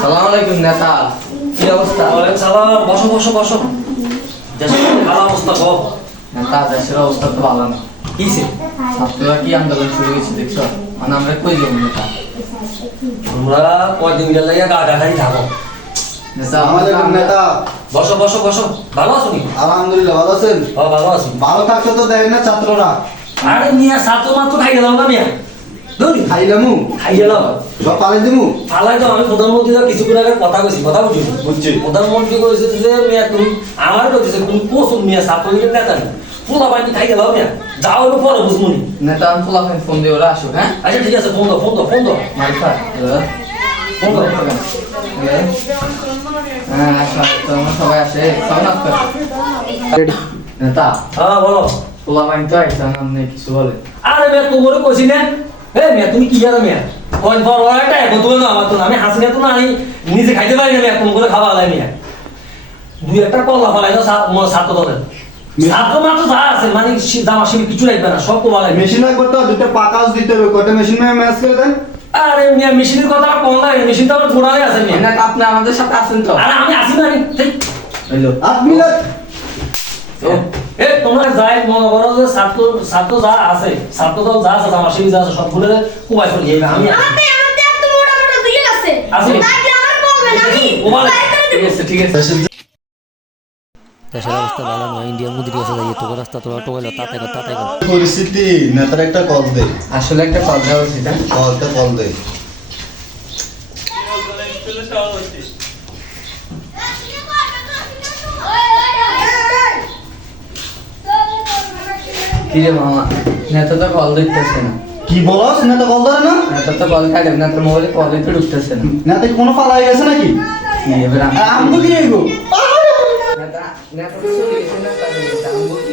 সালাম আলাইকুম নেতা, কি অবস্থা? ওয়ালাইকুম সালাম। বসো বসো বসো। দেশের ভালো অবস্থা কও। নেতা, দেশের অবস্থা তো ভালো না। কিছে? ছাত্ররা কি আন্দোলন শুরু করেছে দেখছো? মানে আমরা কই যাবো নেতা? তোমরা কয়দিন গেলে গা খাই থাকো। নেতা আমাদের নেতা, বসো বসো বসো। ভালো আছো নি? আলহামদুলিল্লাহ ভালো আছেন? ভালো আছি। ভালো থাকতে তো দেয় না ছাত্ররা। আরে মিয়া ছাত্র মাত্র খাই গেলাম না মিয়া। ধরি খাইলামু খাই গেলাম। সব পালাই দিমু। ফালাই তো আমি প্রধানমন্ত্রী কিছুক্ষণ আগে কথা কইছি, কথা বুঝি বুঝছি। প্রধানমন্ত্রী কইছে যে মিয়া তুমি আমার কইছে তুমি কোসুম মিয়া ছাত্রলীগের নেতা নি পোলা বাড়ি খাই গেলাম মিয়া। যাও এর পরে বুঝমুনি। নেতা আমি পোলাফাইন ফোন দিয়ে ওরা আসুক, হ্যাঁ? আচ্ছা ঠিক আছে, ফোন দাও ফোন দাও ফোন দাও মারিফা, ফোন দাও। হ্যাঁ আসো, তোমরা সবাই আসে, সামনাত কর। নেতা, হ্যাঁ বলো। পোলাফাইন তো একজন আপনি কিছু বলে। আরে মিয়া তোমারও কইছি না। এ মিয়া তুমি কি জানো মিয়া? কোন পর ওরাটা এখন তুমি না আমার তো না, আমি হাসিনা তো না, আমি নিজে খাইতে পারি না মিয়া, কোন করে খাওয়া আলাই মিয়া। দুই একটা কলা ফলাই তো ছাত্র দলের ছাত্র মাত্র যা আছে মানে জামা শিবি কিছু রাখবে না, সব কোবালাই। মেশিন লাগবে তো, দুটো পাকাজ দিতে হবে। কয়টা মেশিন ম্যাচ করে দেন। আরে মিয়া মেশিনের কথা আমার কম লাগে, মেশিন তো আমার ঘোড়াই আছে মিয়া। নেতা, আপনি আমাদের সাথে আছেন তো? আরে আমি আসি না হইলো। 8 মিনিট। এ তোমরা যাই মনে করো যে ছাত্র ছাত্র যা আছে, ছাত্র দল যা আছে, জামা শিবি যা আছে সব ঘুরে কোবাই চলে যাবে। আমি আমাদের এত মোটা মোটা দুই আছে আছে। তাইলে আমার বলবেন আমি ওভালে। ঠিক আছে, ঠিক আছে। দেশের অবস্থা ভালো নয়। ইন্ডিয়ার মোদি আছে যাই তো রাস্তা তোলা টোকাইলো তাতে পরিস্থিতি নেতার একটা কল দে। আসলে একটা কথা হচ্ছে, না? কল দে। কি রে মামা, নেতা তো কল দিতেছে না। কি বলছ? নেতা কল ধরে না? নেতা তো কল কাটে, নেতার মোবাইলে কল দিতে ঢুকতেছে না। নেতা কি কোনো পালাই গেছে নাকি? কি এবার আমগো কি এগো? নেতা নেতা তো চলে গেছে, নেতা চলে গেছে, আমি বলি